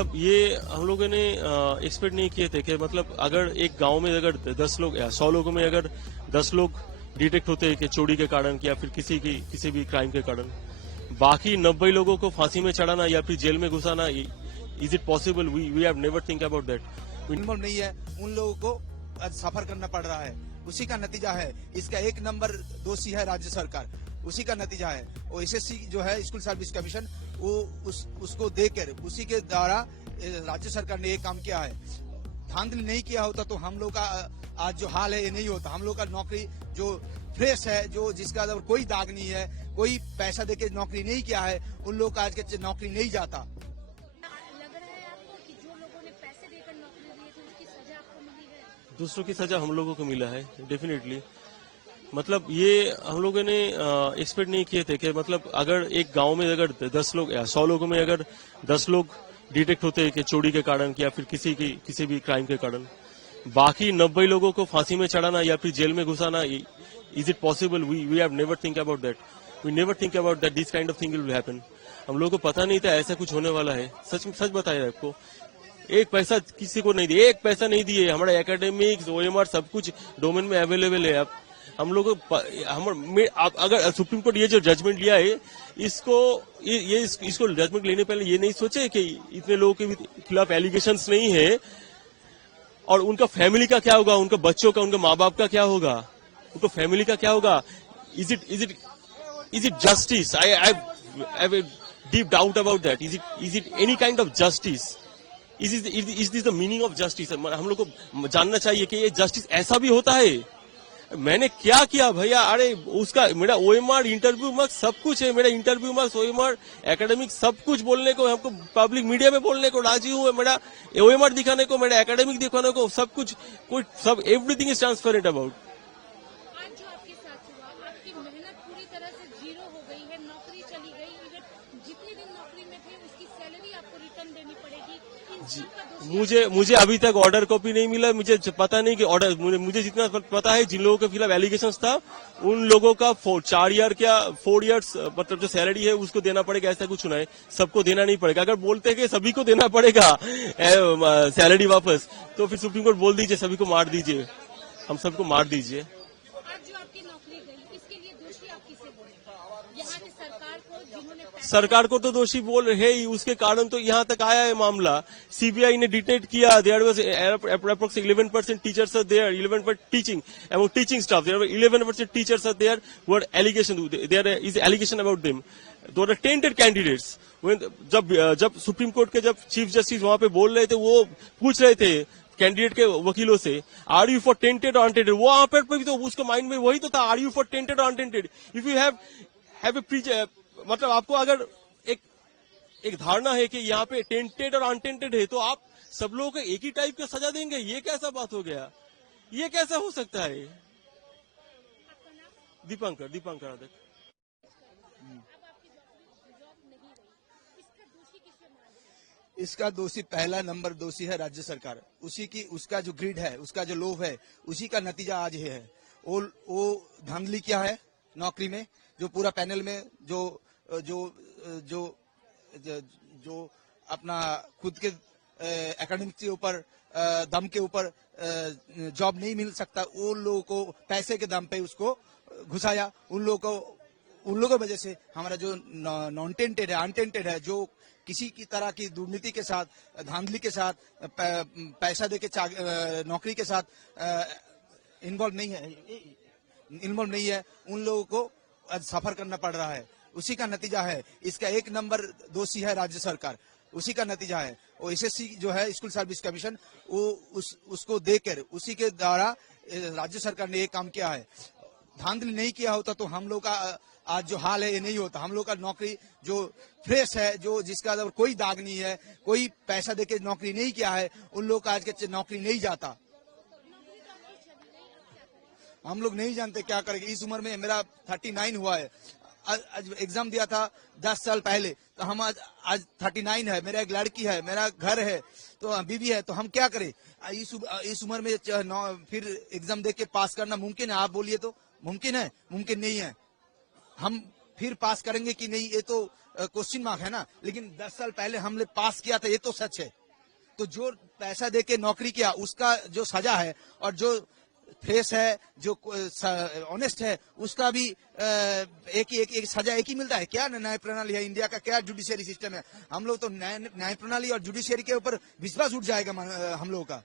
मतलब ये हम लोगों ने एक्सपेक्ट नहीं किए थे कि मतलब अगर एक गांव में अगर 10 लोग या 100 लोगों में अगर 10 लोग डिटेक्ट होते हैं कि चोरी के कारण या फिर किसी भी क्राइम के कारण, बाकी 90 लोगों को फांसी में चढ़ाना या फिर जेल में घुसाना, is it possible? We have never think about that. Involve नहीं है, उन लोगों को सफर करना पड़ रहा है। उसी का नतीजा है, इसका एक नंबर दोषी है राज्य सरकार, उसी का नतीजा है। और एसएससी जो है स्कूल सर्विस कमीशन, वो उसको देकर उसी के द्वारा राज्य सरकार ने ये काम किया है। धांधली नहीं किया होता तो हम लोग का आज जो हाल है ये नहीं होता। हम लोग का नौकरी जो फ्रेश है, जो जिसका कोई दाग नहीं है, कोई पैसा देके नौकरी नहीं किया है, उन लोग का आज के नौकरी नहीं जाता। लग रहा है आपको कि जो लोगों ने पैसे देकर नौकरी दी थी उसकी सजा आपको मिली है? दूसरों की सजा हम लोगों को मिला है डेफिनेटली। मतलब ये हम लोगों ने एक्सपेक्ट नहीं किए थे कि मतलब अगर एक गांव में अगर 10 लोग या 100 लोगों में अगर 10 लोग डिटेक्ट होते हैं कि चोरी के कारण या फिर किसी भी क्राइम के कारण, बाकी 90 लोगों को फांसी में चढ़ाना या फिर जेल में घुसाना, is it possible? We have never think about that. We never think about that this kind of thing will happen. हम लोगों को पता नहीं था ऐसा कुछ होने वाला है। सच बताया आपको, एक पैसा किसी को नहीं दिए, एक पैसा नहीं दिए। हमारा एकेडमिक्स, ओएमआर सब कुछ डोमेन में अवेलेबल है। अब हम लोग अगर सुप्रीम कोर्ट ये जो जजमेंट लिया है, इसको जजमेंट लेने पहले ये नहीं सोचे कि इतने लोगों के खिलाफ एलिगेशंस नहीं है और उनका फैमिली का क्या होगा, उनके बच्चों का, उनके माँ बाप का क्या होगा, उनको फैमिली का क्या होगा। Is it justice? I have a deep doubt about that. Is it any kind of justice? Is this the meaning of justice? हम लोग को जानना चाहिए कि ये जस्टिस ऐसा भी होता है। मैंने क्या किया भैया? अरे उसका मेरा ओएमआर, इंटरव्यू मार्क्स सब कुछ है। मेरा इंटरव्यू मार्क्स, ओएमआर, एकेडमिक सब कुछ बोलने को, हमको पब्लिक मीडिया में बोलने को राजी हूँ। मेरा ओएमआर दिखाने को, मेरा एकेडमिक दिखाने को, सब कुछ, सब एवरीथिंग इज ट्रांसपेरेंट अबाउट। आज जो आपके साथ हुआ, आपकी मेहनत पूरी तरह से जीरो हो गई है, नौकरी चली गई, इवन जितने दिन नौकरी में थे उसकी सैलरी आपको रिटर्न देनी पड़ेगी। इन सब का दोषी मुझे अभी तक ऑर्डर कॉपी नहीं मिला। मुझे पता नहीं कि ऑर्डर, मुझे जितना पता है जिन लोगों के खिलाफ एलिगेशन था उन लोगों का 4 ईयर क्या 4 इयर्स मतलब जो सैलरी है उसको देना पड़ेगा, ऐसा कुछ सुना है। सबको देना नहीं पड़ेगा। अगर बोलते हैं कि सभी को देना पड़ेगा सैलरी वापस, तो फिर सुप्रीम कोर्ट बोल दीजिए सभी को मार दीजिए, हम सबको मार दीजिए। आज जो आपकी नौकरी गई, इसके लिए दोषी आप किसे बोलेंगे? यहाँ की सरकार को, जिन्होंने पैसे सरकार को तो दोषी बोल रहे ही, उसके कारण तो यहाँ तक आया है मामला। सीबीआई ने डिटेक्ट किया, there was approximately 11% teachers are there, 11% teaching, among teaching staff there were 11% teachers are there who are there is allegation about them. They were tainted candidates. जब सुप्रीम कोर्ट के जब चीफ जस्टिस वहां पे बोल रहे थे, वो पूछ रहे थे कैंडिडेट के वकीलों से, आर यू फॉर टेंटेड और अनटेंटेड? वो वहां पर भी तो उसके माइंड में वही तो था, आर यू फॉर टेंटेड और unattended? If you have a मतलब आपको अगर एक धारणा है कि यहाँ पे टेंटेड और अनटेंटेड है, तो आप सब लोगों को एक ही टाइप का सजा देंगे? ये कैसा बात हो गया? ये कैसा हो सकता है? दीपंकर आदक। अब आपकी जॉब नहीं रही, इसका दोषी किसे मानेंगे? इसका दोषी पहला नंबर दोषी है राज्य सरकार। उसका जो ग्रिड है, उसका जो लोभ है, उसी का नतीजा आज ये है। वो धांधली क्या है नौकरी में, जो पूरा पैनल में जो जो जो जो अपना खुद के एकेडमिक के ऊपर दम के ऊपर जॉब नहीं मिल सकता, उन लोगों को पैसे के दम पे उसको घुसाया। उन लोगों की वजह से हमारा जो नॉन टेंटेड है, अनटेंटेड है, जो किसी की तरह की दुर्नीति के साथ, धांधली के साथ, पैसा देके नौकरी के साथ इन्वॉल्व नहीं है, उन लोगों को सफर करना पड़ रहा है। उसी का नतीजा है, इसका एक नंबर दोषी है राज्य सरकार, उसी का नतीजा है। और एसएससी जो है स्कूल सर्विस कमीशन, वो उसको देकर उसी के द्वारा राज्य सरकार ने ये काम किया है। धांधली नहीं किया होता तो हम लोग का आज जो हाल है ये नहीं होता। हम लोग का नौकरी जो फ्रेश है, जो जिसका कोई दाग नहीं है, कोई पैसा देके नौकरी नहीं किया है, उन लोग का आज के नौकरी नहीं जाता। हम लोग नहीं जानते क्या करेंगे। इस उम्र में मेरा 39 हुआ है, आज एग्जाम दिया था 10 साल पहले, तो हम आज 39 है। मेरा एक लड़की है, मेरा घर है, तो बीवी है, तो हम क्या करें? इस उम्र में फिर एग्जाम दे के पास करना मुमकिन है? आप बोलिए तो मुमकिन है? मुमकिन नहीं है। हम फिर पास करेंगे कि नहीं, ये तो क्वेश्चन मार्क है ना, लेकिन 10 साल पहले हमने पास किया था, ये तो सच है। तो जो पैसा देके नौकरी किया उसका जो सजा है, और जो फेस है, जो ऑनेस्ट है, उसका भी एक सजा एक ही मिलता है। क्या न्याय प्रणाली है इंडिया का, क्या जुडिशियरी सिस्टम है? हम लोग तो न्याय प्रणाली और जुडिशियरी के ऊपर विश्वास उठ जाएगा हम लोगों का।